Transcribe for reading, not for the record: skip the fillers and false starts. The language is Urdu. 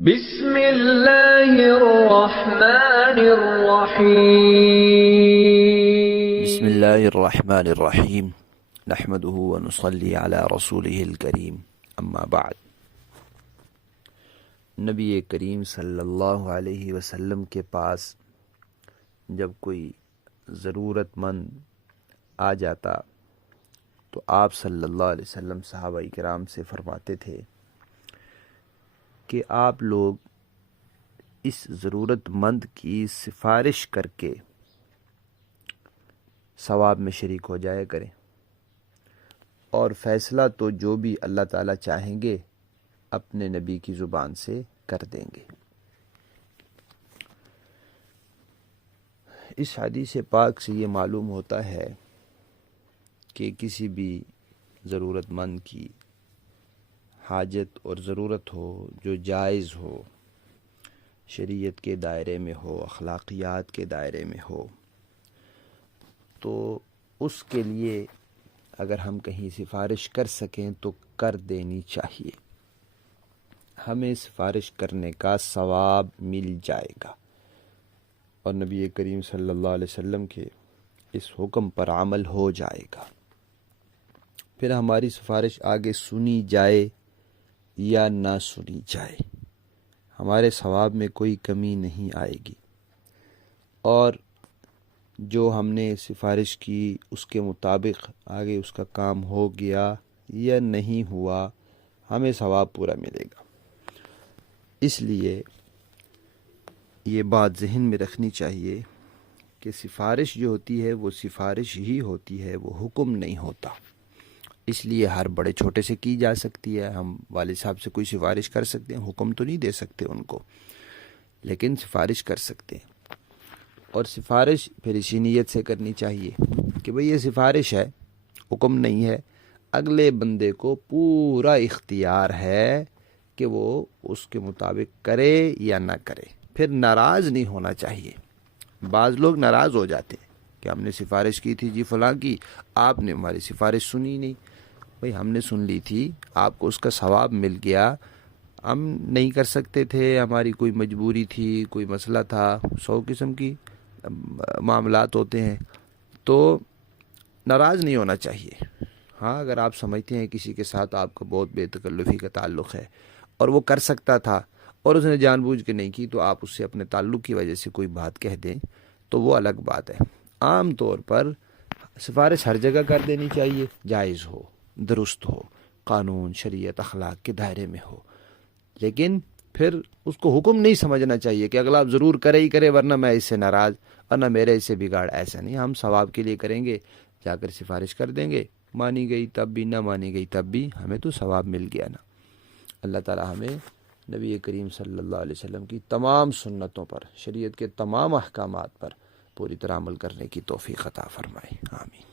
بسم اللہ الرحمن الرحیم بسم اللہ الرحمن الرحیم نحمده ونصلی علی رسوله الکریم اما بعد۔ نبی کریم صلی اللہ علیہ وسلم کے پاس جب کوئی ضرورت مند آ جاتا تو آپ صلی اللہ علیہ وسلم صحابہ کرام سے فرماتے تھے کہ آپ لوگ اس ضرورت مند کی سفارش کر کے ثواب میں شریک ہو جایا کریں، اور فیصلہ تو جو بھی اللہ تعالیٰ چاہیں گے اپنے نبی کی زبان سے کر دیں گے۔ اس حدیث پاک سے یہ معلوم ہوتا ہے کہ کسی بھی ضرورت مند کی حاجت اور ضرورت ہو جو جائز ہو، شریعت کے دائرے میں ہو، اخلاقیات کے دائرے میں ہو، تو اس کے لیے اگر ہم کہیں سفارش کر سکیں تو کر دینی چاہیے، ہمیں سفارش کرنے کا ثواب مل جائے گا، اور نبی کریم صلی اللہ علیہ وسلم کے اس حکم پر عمل ہو جائے گا۔ پھر ہماری سفارش آگے سنی جائے یا نہ سنی جائے، ہمارے ثواب میں کوئی کمی نہیں آئے گی، اور جو ہم نے سفارش کی اس کے مطابق آگے اس کا کام ہو گیا یا نہیں ہوا، ہمیں ثواب پورا ملے گا۔ اس لیے یہ بات ذہن میں رکھنی چاہیے کہ سفارش جو ہوتی ہے وہ سفارش ہی ہوتی ہے، وہ حکم نہیں ہوتا۔ اس لیے ہر بڑے چھوٹے سے کی جا سکتی ہے، ہم والد صاحب سے کوئی سفارش کر سکتے ہیں، حکم تو نہیں دے سکتے ان کو، لیکن سفارش کر سکتے ہیں، اور سفارش پھر اسی نیت سے کرنی چاہیے کہ بھئی یہ سفارش ہے، حکم نہیں ہے، اگلے بندے کو پورا اختیار ہے کہ وہ اس کے مطابق کرے یا نہ کرے، پھر ناراض نہیں ہونا چاہیے۔ بعض لوگ ناراض ہو جاتے ہیں کہ ہم نے سفارش کی تھی جی فلاں کی، آپ نے ہماری سفارش سنی نہیں۔ بھئی ہم نے سن لی تھی، آپ کو اس کا ثواب مل گیا، ہم نہیں کر سکتے تھے، ہماری کوئی مجبوری تھی، کوئی مسئلہ تھا، 100 قسم کی معاملات ہوتے ہیں، تو ناراض نہیں ہونا چاہیے۔ ہاں اگر آپ سمجھتے ہیں کسی کے ساتھ آپ کا بہت بے تکلفی کا تعلق ہے اور وہ کر سکتا تھا اور اس نے جان بوجھ کے نہیں کی، تو آپ اس سے اپنے تعلق کی وجہ سے کوئی بات کہہ دیں تو وہ الگ بات ہے۔ عام طور پر سفارش ہر جگہ کر دینی چاہیے، جائز ہو، درست ہو، قانون شریعت اخلاق کے دائرے میں ہو، لیکن پھر اس کو حکم نہیں سمجھنا چاہیے کہ اگلا آپ ضرور کرے ہی کرے ورنہ میں اس سے ناراض، ورنہ میرے اس سے بگاڑ۔ ایسا نہیں، ہم ثواب کے لیے کریں گے، جا کر سفارش کر دیں گے، مانی گئی تب بھی، نہ مانی گئی تب بھی، ہمیں تو ثواب مل گیا نا۔ اللہ تعالی ہمیں نبی کریم صلی اللہ علیہ وسلم کی تمام سنتوں پر، شریعت کے تمام احکامات پر پوری طرح عمل کرنے کی توفیق عطا فرمائے، آمین۔